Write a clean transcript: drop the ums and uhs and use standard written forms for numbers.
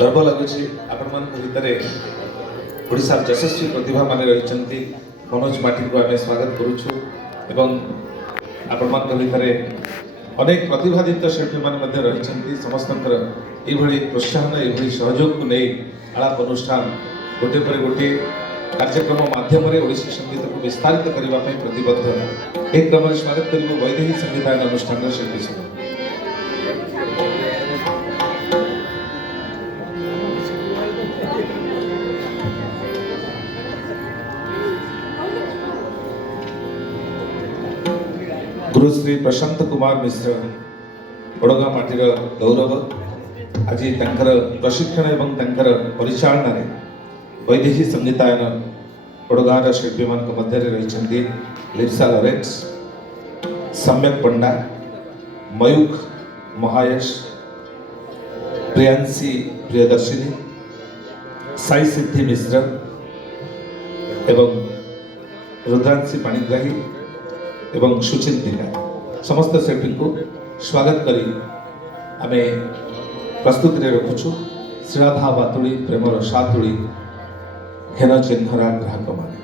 गर्व लगुच आपण भितर ओडिशार यशस्वी प्रतिभा मान रही मनोज माटी को आम स्वागत करुचु एवं आपण भितर अनेक प्रतिभादित शिल्पी मान रही समस्त ये प्रोत्साहन ये सहयोग को नहीं आलाप अनुष्ठान गोटे पर गोटे कार्यक्रम माध्यम ओडिसी संगीत को विस्तारित करने प्रतिबद्ध एक क्रम स्वागत कर वैदेही संगीतायन अनुष्ठान शिल्पी सब गुरुश्री प्रशांत कुमार मिश्र ओडगा माटीर गौरव आज तंकर प्रशिक्षण एवं तंकर परिचालन वैदेही संगीतायन ओडगार शिल्पी मान मध्य रही लिप्सा लॉरेंस सम्यक पंडा मयूख महायश प्रियांशी प्रियदर्शिनी साई सिद्धि मिश्र एवं रुद्रांशी पाणिग्राही एवं सुचिंतिका समस्त शिल्पी को स्वागत करी आमे प्रस्तुति रखुचु श्रीराधा बातुड़ी प्रेमर सातुड़ी हेन चिन्हरा ग्राहक मान।